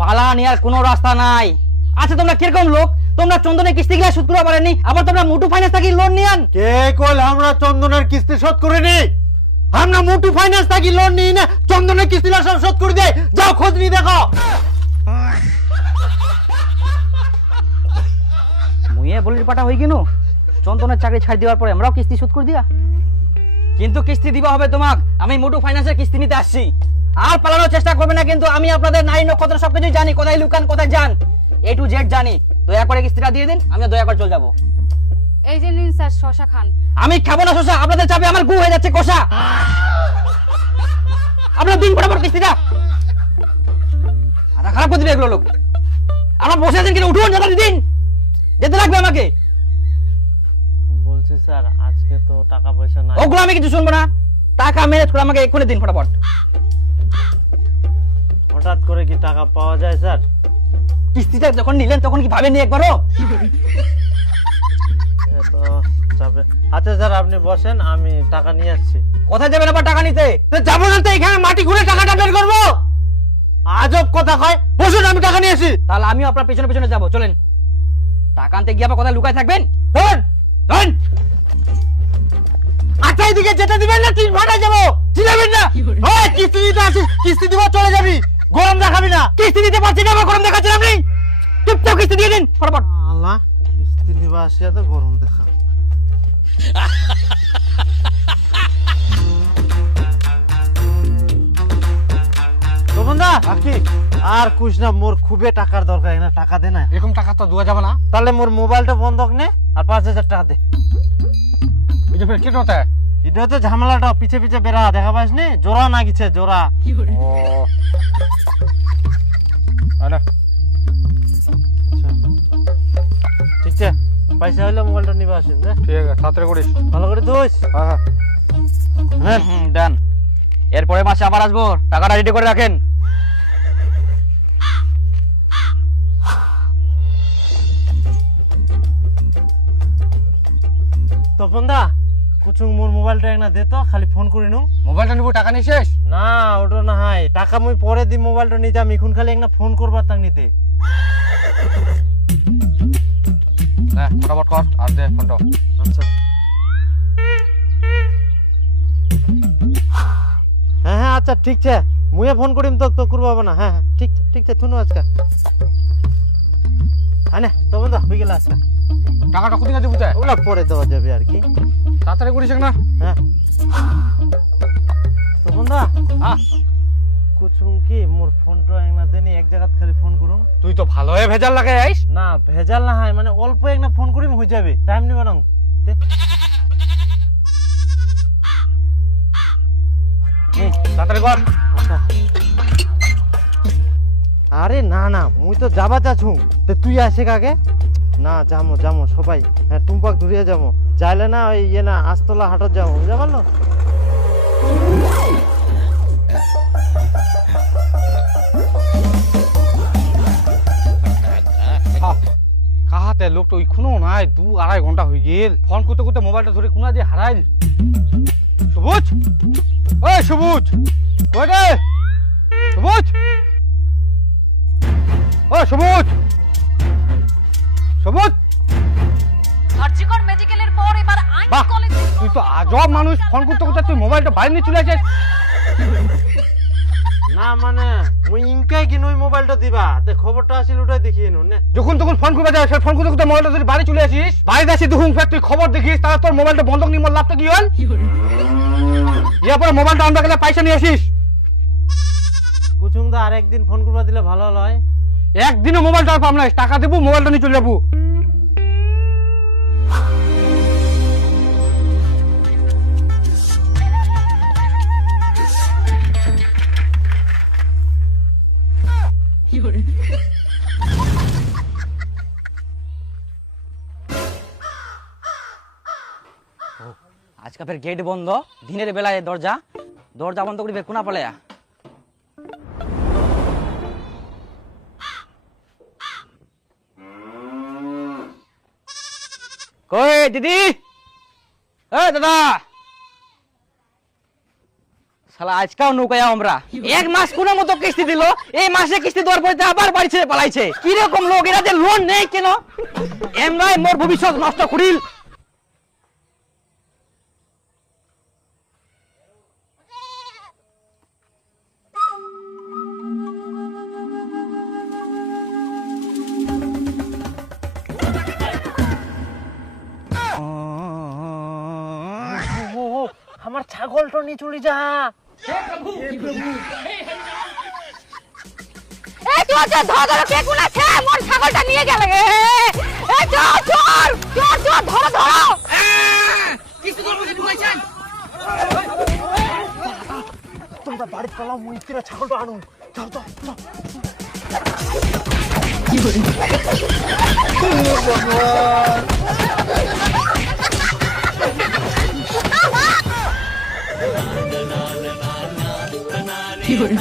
পালা নেওয়ার কোনো রাস্তা নাই। আচ্ছা তোমরা কিরকম লোক, তোমরা চন্দনের কিস্তি গিলা শোধ করতে পারেনি, আবার তোমরা মুটু ফাইন্যান্স থেকে লোন নিয়ান। কে কল আমরা চন্দনের কিস্তি শোধ করে নি? আমরা মুটু ফাইন্যান্স থেকে লোন নিই না, চন্দনের কিস্তিটা সব শোধ করে দেয়। যাও খোঁজ নি দেখো। মুইয়ে বলির পাটা হই গেল, চন্দনের চাকরি ছাড় দেওয়ার পরে আমরাও কিস্তি শোধ করে দিয়া। কিন্তু কিস্তি দিবা হবে তোমাক। আমি মুটু ফাইন্যান্সের কিস্তি নিতে আসছি, আর পালানোর চেষ্টা করবে না। কিন্তু আমি আপনাদের নারী নক্ষত্র সবকিছু জানি, কোথায় লুকান কোথায় যান, A to Z জানি। দয়া করে কিস্তিটা দিয়ে দিন, আমি দয়া করে চলে যাবো। এই যে নিন স্যার, শশা খান। আমি খাবো না শশা, আপনাদের চাপে আমার গু হয়ে যাচ্ছে কষা। আপনার দিন বরাবর কিস্তিটা মাথা খারাপ করে দিবে এগুলো লোক। আমার বসে আছেন কিনা, উঠুন, যেতে দিন, যেতে লাগবে আমাকে। বলছি স্যার আজকে তো টাকা পয়সা নাই। ওগুলো আমি কিছু শুনবো না, টাকা ম্যানেজ করে আমাকে এক্ষুনি দিন ফটাফট। হঠাৎ করে কি টাকা পাওয়া যায় স্যার? কিস্তিটা যখন নিলেন তখন কি ভাবেননি একবারও? তো যাবে। আচ্ছা স্যার আপনি বসেন, আমি টাকা নিয়ে আসছি। কোথায় যাবেন আবার টাকা নিতে? যাবো না তো, এখানে মাটি ঘুরে টাকাটা বের করবো। আজব কথা কয়, বসুন আমি টাকা নিয়ে আসি। তাহলে আমিও আপনার পেছনে পেছনে যাবো, চলেন। টাকা আনতে গিয়ে আবার কোথায় লুকায় থাকবেন? চলেন চলেন। আচ্ছা এদিকে যেতে দিবেন না, 3 ঘন্টায় যাবো, চিনাবেন না। ওই কিস্তি দিতে আসি, কিস্তি দিব, চলে যাবি, গরম দেখাবি না। কিস্তি দিতে পারছি না, আবার গরম দেখাচ্ছেন আপনি। চুপচাপ কিস্তি দিয়ে দিন ফটাফট। আল্লাহ, কিস্তি নিবা আসিয়া তো গরম দেখা। তো বন্ধা কি আর কুছ না, মোর খুবই টাকার দরকার, না টাকা দে না। এরকম টাকা তো দেওয়া যাবে না। তাহলে মোর মোবাইলটা বন্ধক নে আর 5000 টাকা দে। এই যে ফের কি হতে? এটা তো ঝামেলাটা, পিছে পিছে বেড়া দেখা পাস নি, জোড়া না গেছে জোড়া। ও আরে আচ্ছা ঠিক আছে, পয়সা হইলে মোবাইলটা নিবা আসেন। ঠিক আছে, তাড়াতাড়ি করিস। ভালো করে দোস। হ্যাঁ হ্যাঁ ডান। এরপরে মাসে আবার আসবো, টাকাটা রেডি করে রাখেন। তপন দা কুচুং মোর মোবাইলটা একটা দে তো, খালি ফোন করে নু। মোবাইলটা নিব, টাকা নিয়ে শেষ। না ওটা না হয়, টাকা মুই পরে দি, মোবাইলটা নিয়ে যাম, এখন খালি একটা ফোন করবার তাক নিতে। হ্যাঁ ফটাফট কর আর দে ফোনটা। আচ্ছা হ্যাঁ হ্যাঁ আচ্ছা ঠিক আছে, মুয়ে ফোন করিম তো, তো করবো না। হ্যাঁ হ্যাঁ ঠিক আছে ঠিক আছে, থুনু আজকে। হ্যাঁ না তপন দা হয়ে গেল আজকে। টাকাটা কোথায় দেবো? ওগুলা পরে দেওয়া যাবে আর কি। তাড়াতাড়ি করিস না। হ্যাঁ তপন দা হ্যাঁ কুচুং কি মোর ফোনটা একটা দেনি, এক জায়গা খালি ফোন করুন। তুই তো ভালো হয়ে ভেজাল লাগাই আইস। না ভেজাল না হয়, মানে অল্প একটা ফোন করিম হয়ে যাবে, টাইম নিব না। তাড়াতাড়ি কর। আচ্ছা আরে না না মুই তো যাবা চাছুং, তে তুই আসে কাকে না, যামো যামো সবাই। হ্যাঁ টুম্পাক ধরিয়ে যাবো, যাইলে না ওই ইয়ে না আস্তলা হাটত যাবো, বুঝা পারলো? কাহাতে লোকটা ওইখানেও নাই, 2-2.5 ঘন্টা হয়ে গেল। ফোন করতে করতে মোবাইলটা ধরে কোনা দিয়ে হারাইল। সবুজ, ওই সবুজ কই রে? সবুজ, ও সবুজ, সবুজ। আরজিকর মেডিকেলের পর এবার আইন বাহ, কলেজ। তুই তো আজব মানুষ, ফোন করতে করতে তুই মোবাইলটা বাইরে নিয়ে চলে আসিস। না মানে মুই ইনকাই কিন ওই মোবাইলটা দিবা, তে খবরটা আসিল ওটাই দেখিয়ে নুন না। যখন তখন ফোন করবে যায়, ফোন করতে করতে মোবাইলটা ধরে বাড়ি চলে আসিস। বাড়িতে আসি দেখুন ফের তুই খবর দেখিস, তাহলে তোর মোবাইলটা বন্ধক নিয়ে মোর লাভটা কি হল? এরপরে মোবাইলটা আনতে গেলে পয়সা নিয়ে আসিস। কুচুং দা আর একদিন ফোন করবা দিলে ভালো হয়। একদিনও মোবাইলটা আর পাম না, টাকা দেবো মোবাইলটা নিয়ে চলে যাবো। আজকে ফের গেট বন্ধ, দিনের বেলায় দরজা দরজা বন্ধ করি ফের কোনা পালায়া। কই দিদি, এ দাদা, শালা আজকাও নৌকায় আমরা এক মাস কোনো মতো কিস্তি দিল, এই মাসে কিস্তি দেওয়ার পরে আবার বাড়ি ছেড়ে পালাইছে। কিরকম লোক এরা, যে লোন নেই কেন? এমরাই মোর ভবিষ্যৎ নষ্ট করিল। আমার ছাগলটা নিয়ে চলে যা। এই চোর চোর ধর ধর, কে কোন আছে? মোর ছাগলটা নিয়ে গেল রে। এই চোর চোর চোর চোর ধরো ধরো। তোমরা বাড়ি চলাও, মুই ফিরে ছাগলটা আনো। চল চল চল। কি করে